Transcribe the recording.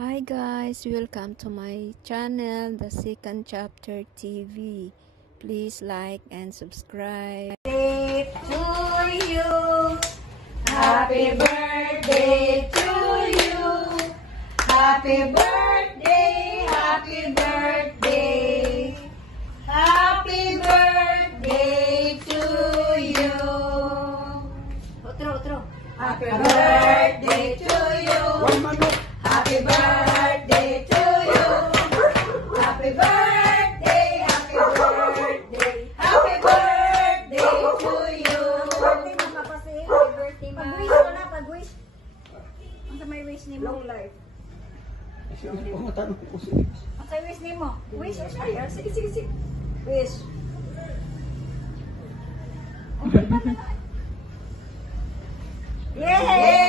Hi guys, welcome to my channel, The Second Chapter TV. Please like and subscribe. Birthday to you. Happy birthday to you. Happy birthday, happy birthday. Happy birthday to you. Otro. Happy birthday to you. Happy birthday to you. Happy birthday, happy birthday. Happy birthday to you. Birthday mo ka kasi. Happy birthday ma. Pag-wish ko na, pag-wish. Ang sa may wish ni mo? Long life. Ang sa wish ni mo? Wish o siya? Sige. Wish. Yay!